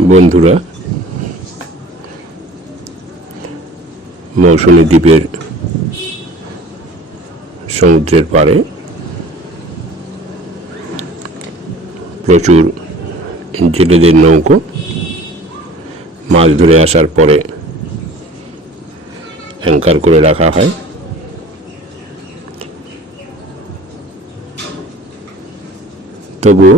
বন্ধুরা, মৌসুমী দ্বীপের সমুদ্রের পাড়ে প্রচুর জেলেদের নৌকো মাছ ধরে আসার পরে অ্যাঙ্কার করে রাখা হয়। তবুও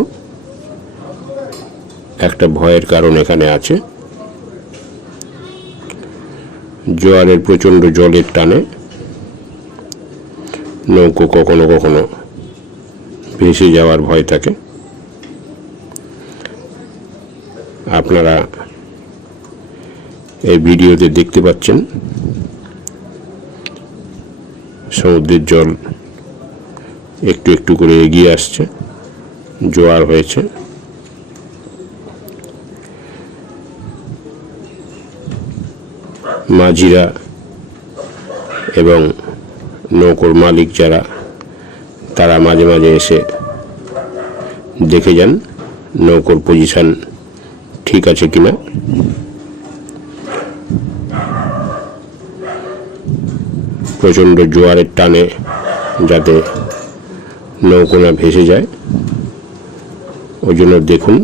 একটা ভয়ের কারণ এখানে আছে। জোয়ারের প্রচণ্ড জলের টানে। নৌকো কখনো কখনো ভেসে যাওয়ার ভয় থাকে। আপনারা এই ভিডিওতে দেখতে পাচ্ছেন সমুদ্রের জল একটু একটু করে এগিয়ে আসছে, জোয়ার হয়েছে। মাঝিরা এবং নৌকোর মালিক যারা, তারা মাঝে মাঝে এসে দেখে যান নৌকোর পজিশন ঠিক আছে কিনা। প্রচণ্ড জোয়ারের টানে যাতে নৌকো না ভেসে যায়। ওই জন্য দেখুন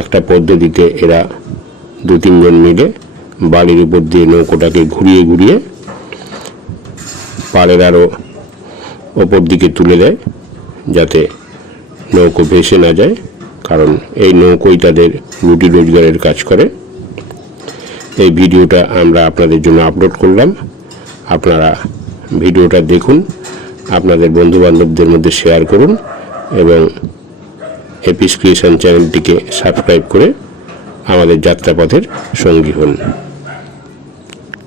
একটা পদ্ধতিতে এরা দু তিনজন মিলে বালির উপর দিয়ে নৌকোটাকে ঘুরিয়ে ঘুরিয়ে পাড়ের আরও ওপর দিকে তুলে দেয়, যাতে নৌকো ভেসে না যায়, কারণ এই নৌকোই তাদের রুটি রোজগারের কাজ করে। এই ভিডিওটা আমরা আপনাদের জন্য আপলোড করলাম। আপনারা ভিডিওটা দেখুন, আপনাদের বন্ধু বান্ধবদের মধ্যে শেয়ার করুন এবং এপিস ক্রিয়েশন চ্যানেলটিকে সাবস্ক্রাইব করে আমাদের যাত্রাপথের সঙ্গী হন।